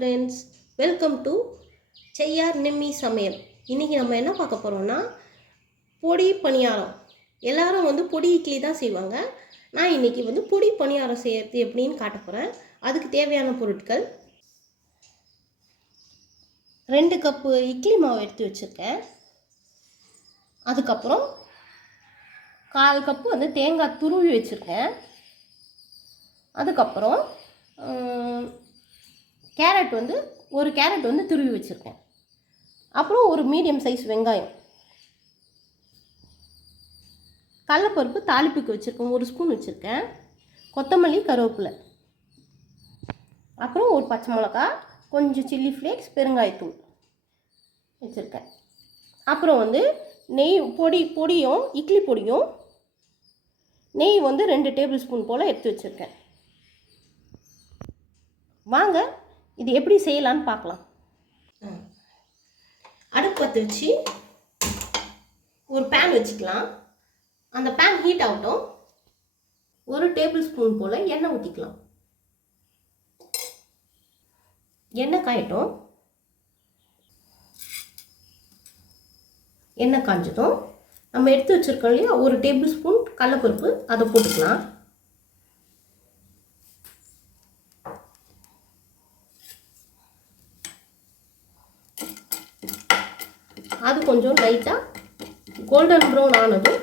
Friends, welcome to செய்யார் நிம்மி சமையல். இன்றைக்கி நம்ம என்ன பார்க்க போகிறோம்னா பொடி பணியாரம். எல்லோரும் பொடி இட்லி தான் செய்வாங்க. நான் இன்றைக்கி பொடி பணியாரம் செய்யறது எப்படின்னு காட்ட போகிறேன். அதுக்கு தேவையான பொருட்கள்: 2 கப்பு இட்லி மாவு எடுத்து வச்சுருக்கேன். அதுக்கப்புறம் 1/4 கப்பு தேங்காய் துருவி வச்சுருக்கேன். அதுக்கப்புறம் கேரட் ஒரு கேரட் துருவி வச்சுருக்கேன். அப்புறம் ஒரு மீடியம் சைஸ் வெங்காயம், கடலைப்பருப்பு தாளிப்புக்கு வச்சுருக்கேன், 1 ஸ்பூன் வச்சுருக்கேன், கொத்தமல்லி, கருவேப்பிலை, அப்புறம் ஒரு பச்சை மிளகா, கொஞ்சம் சில்லி ஃப்ளேக்ஸ், பெருங்காயத்தூள் வச்சுருக்கேன். அப்புறம் நெய் பொடியும் இட்லி பொடியும் நெய் 2 டேபிள் ஸ்பூன் போல் எடுத்து வச்சுருக்கேன். வாங்க இது எப்படி செய்யலான்னு பார்க்கலாம். அடுப்பு பற்ற வச்சு ஒரு பேன் வச்சுக்கலாம். அந்த பேன் ஹீட் ஆகட்டும். 1 டேபிள் ஸ்பூன் போல் எண்ணெய் ஊற்றிக்கலாம். எண்ணெய் காயட்டும். எண்ணெய் காஞ்சதும் நம்ம எடுத்து வச்சுருக்கோம் இல்லையா, 1 டேபிள் ஸ்பூன் கடலைப்பருப்பு, அதை போட்டுக்கலாம். அது கொஞ்சம் லைட்டாக கோல்டன் ப்ரௌன் ஆனதும்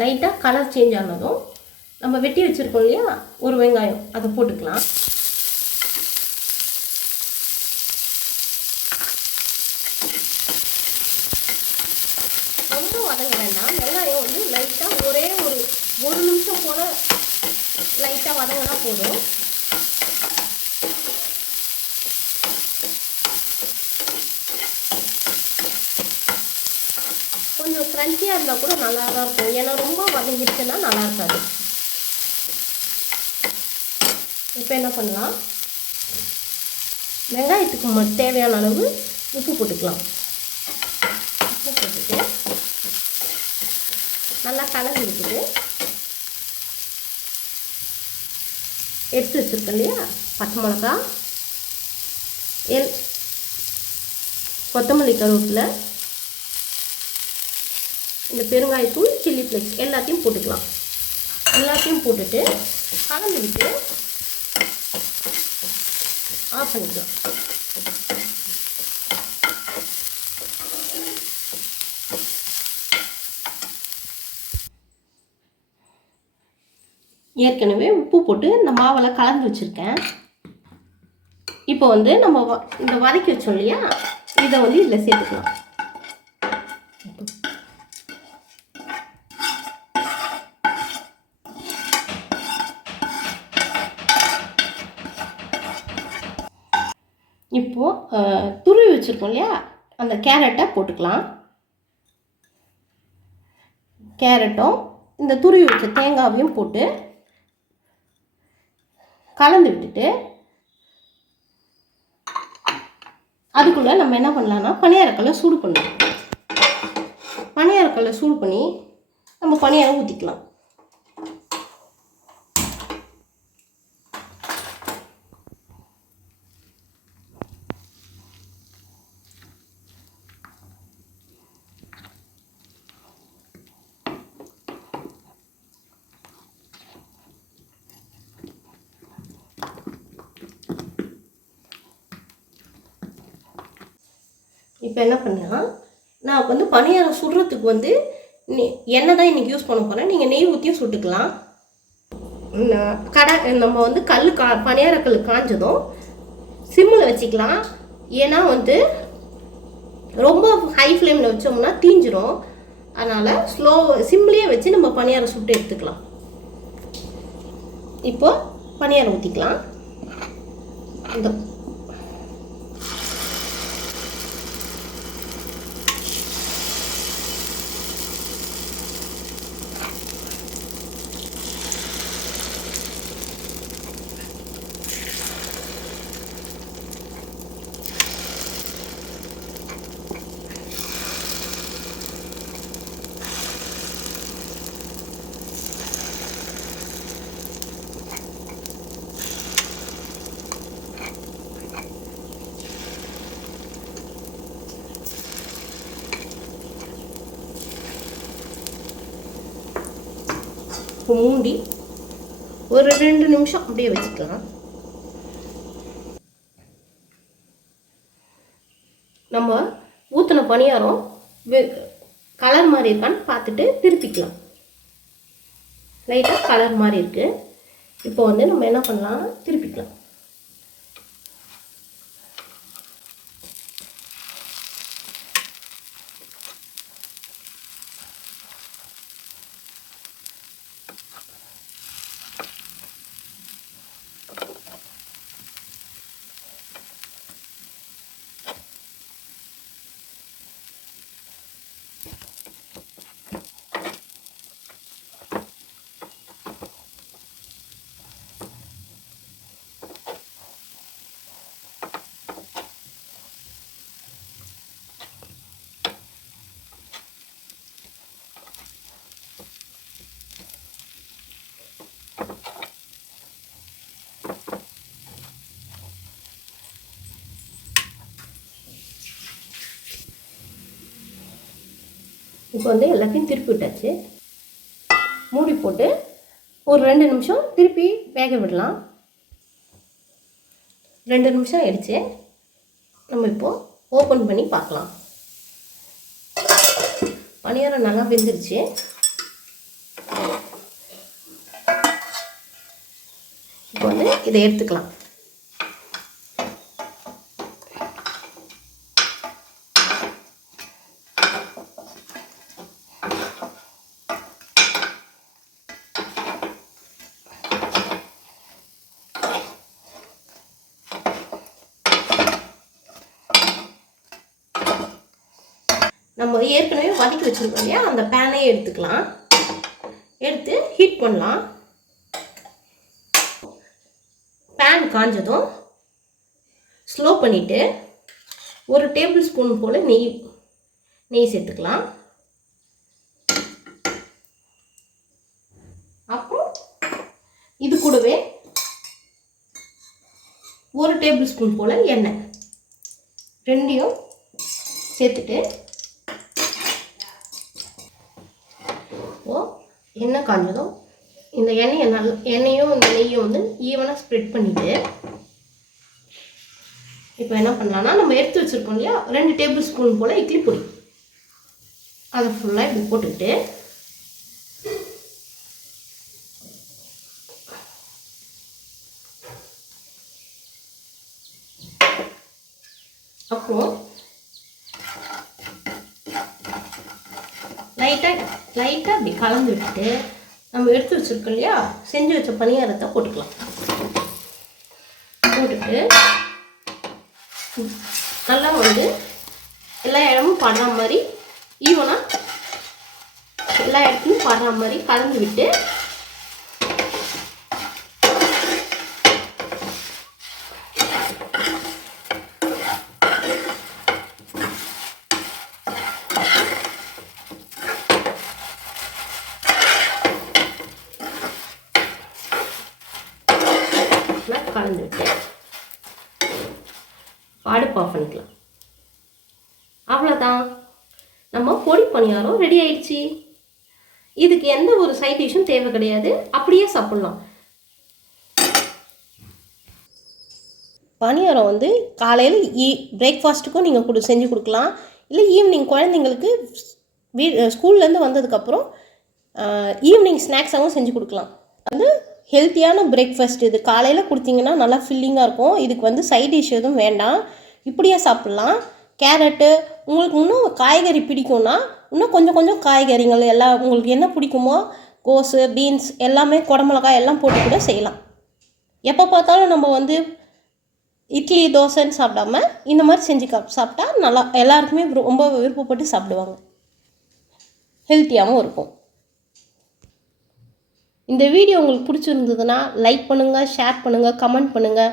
லைட்டாக கலர் சேஞ்ச் ஆனதும் நம்ம வெட்டி வச்சுருக்கோம் இல்லையா ஒரு வெங்காயம், அதை போட்டுக்கலாம். ரொம்ப வதங்க வேண்டாம். வெங்காயம் லைட்டாக ஒரே ஒரு நிமிஷம் போல் லைட்டாக வதங்கினா போதும். கொஞ்சம் க்ரன்ச்சியாக இருந்தால் கூட நல்லா தான் இருக்கும். ஏன்னா ரொம்ப வதங்கிடுச்சுன்னா நல்லா இருக்காது. இப்போ என்ன பண்ணலாம், வெங்காயத்துக்கு தேவையான அளவு உப்பு போட்டுக்கலாம். உப்பு போட்டுட்டு நல்லா கலந்து விட்டுட்டு எடுத்து வச்சுருக்கேன் இல்லையா பச்சை மிளகா, கொத்தமல்லி, கருவேப்பிலை, இந்த பெருங்காயத்தூள், சில்லி ஃப்ளேக்ஸ் எல்லாத்தையும் போட்டுக்கலாம். எல்லாத்தையும் போட்டுட்டு கலந்து விட்டு ஆஃப் பண்ணிக்கலாம். ஏற்கனவே உப்பு போட்டு இந்த மாவில் கலந்து வச்சுருக்கேன். இப்போ நம்ம இந்த வதக்கி வச்சோம் இல்லையா, இதை இதில் சேர்த்துக்கலாம். இப்போது துருவி வச்சுருக்கோம் இல்லையா, அந்த கேரட்டை போட்டுக்கலாம். கேரட்டும் இந்த துருவி வச்ச தேங்காவையும் போட்டு கலந்து விட்டுட்டு அதுக்குள்ளே நம்ம என்ன பண்ணலான்னா பணியாரக்கல்லை சூடு பண்ணலாம். பணியாரக்கல்லை சூடு பண்ணி நம்ம பணியாரம் ஊற்றிக்கலாம். இப்போ என்ன பண்ணலாம், நான் பணியாரம் சுடுறதுக்கு எண்ணெய் தான் இன்றைக்கி யூஸ் பண்ண போகிறேன். நீங்கள் நெய் ஊற்றியும் சுட்டுக்கலாம். நம்ம பணியாரக்கல் காஞ்சதும் சிம்மில் வச்சுக்கலாம். ஏன்னா ரொம்ப ஹை ஃப்ளேமில் வச்சோம்னா தீஞ்சிரும். அதனால் சிம்லேயே வச்சு நம்ம பணியாரம் சுட்டு எடுத்துக்கலாம். இப்போது பணியாரம் ஊற்றிக்கலாம். இந்த இப்போ மூடி ஒரு 2 நிமிஷம் அப்படியே வச்சுக்கலாம். நம்ம ஊற்றின பணியாரம் கலர் மாதிரி இருக்கான்னு பார்த்துட்டு திருப்பிக்கலாம். லைட்டாக கலர் மாதிரி இருக்குது. இப்போ வந்து நம்ம என்ன பண்ணலாம், திருப்பிக்கலாம். இப்போ வந்து எல்லாத்தையும் திருப்பி விட்டாச்சு. மூடி போட்டு ஒரு 2 நிமிஷம் திருப்பி வேக விடலாம். 2 நிமிஷம் ஆயிடுச்சு. நம்ம இப்போது ஓப்பன் பண்ணி பார்க்கலாம். பணியாரம் நல்லா வெந்துருச்சு. இப்போ வந்து இதை எடுத்துக்கலாம். நம்ம ஏற்கனவே வதக்கி வச்சுருக்கோம் இல்லையா, அந்த பேனே எடுத்துக்கலாம். எடுத்து ஹீட் பண்ணலாம். பேன் காஞ்சதும் ஸ்லோ பண்ணிவிட்டு 1 டேபிள் ஸ்பூன் போல் நெய் சேர்த்துக்கலாம். அப்புறம் இது கூடவே 1 டேபிள் ஸ்பூன் போல் எண்ணெய், ரெண்டையும் சேர்த்துட்டு எண்ணெய் காஞ்சதும் இந்த எண்ணெயும் இந்த நெய்யும் வந்து ஈவனாக ஸ்ப்ரெட் பண்ணிவிட்டு இப்போ என்ன பண்ணலான்னா, நம்ம எடுத்து வச்சுருக்கோம் இல்லையா 2 டேபிள் ஸ்பூன் போல் இட்லி பொடி, அதை ஃபுல்லாக இப்படி போட்டுக்கிட்டு அப்புறம் லைட்டாக அப்படி கலந்து விட்டுட்டு நம்ம எடுத்து வச்சுருக்கோம் இல்லையா செஞ்சு வச்ச பணியாரத்தை போட்டுக்கலாம். போட்டுட்டு நல்லா வந்து எல்லா இடமும் படுற மாதிரி ஈவனாக எல்லா இடத்துலையும் படுற மாதிரி கலந்து விட்டு கலந்து விட்டு அடுப்பு ஆஃப் பண்ணிக்கலாம். அவ்வளோதான், நம்ம பொடி பணியாரம் ரெடி ஆயிடுச்சு. இதுக்கு எந்த ஒரு சைட் டிஷ்ஷும் தேவை கிடையாது, அப்படியே சாப்பிட்லாம். பணியாரம் வந்து காலையில் பிரேக்ஃபாஸ்ட்டுக்கும் நீங்கள் செஞ்சு கொடுக்கலாம். இல்லை ஈவினிங் குழந்தைங்களுக்கு ஸ்கூல்லேருந்து வந்ததுக்கப்புறம் ஈவினிங் ஸ்நாக்ஸாகவும் செஞ்சு கொடுக்கலாம். வந்து ஹெல்த்தியான பிரேக்ஃபாஸ்ட் இது. காலையில் கொடுத்தீங்கன்னா நல்லா ஃபில்லிங்காக இருக்கும். இதுக்கு வந்து சைட் டிஷ் எதுவும் வேண்டாம், இப்படியே சாப்பிட்லாம். கேரட்டு, உங்களுக்கு இன்னும் காய்கறி பிடிக்கும்னா இன்னும் கொஞ்சம் காய்கறிகள் எல்லாம் உங்களுக்கு என்ன பிடிக்குமோ, கோஸு, பீன்ஸ் எல்லாமே, குடமிளகாய் எல்லாம் போட்டு கூட செய்யலாம். எப்போ பார்த்தாலும் நம்ம வந்து இட்லி தோசைன்னு சாப்பிடாம இந்த மாதிரி செஞ்சு சாப்பிட்டா நல்லா எல்லாருக்குமே ரொம்ப விருப்பப்பட்டு சாப்பிடுவாங்க. ஹெல்த்தியாகவும் இருக்கும். இந்த வீடியோ உங்களுக்கு பிடிச்சிருந்ததுன்னா லைக் பண்ணுங்கள், ஷேர் பண்ணுங்கள், கமெண்ட் பண்ணுங்கள்.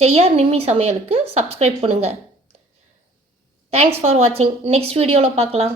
செய்யார் நிம்மி சமையலுக்கு சப்ஸ்கிரைப் பண்ணுங்கள். தேங்க்ஸ் ஃபார் வாட்சிங். நெக்ஸ்ட் வீடியோவில் பார்க்கலாம்.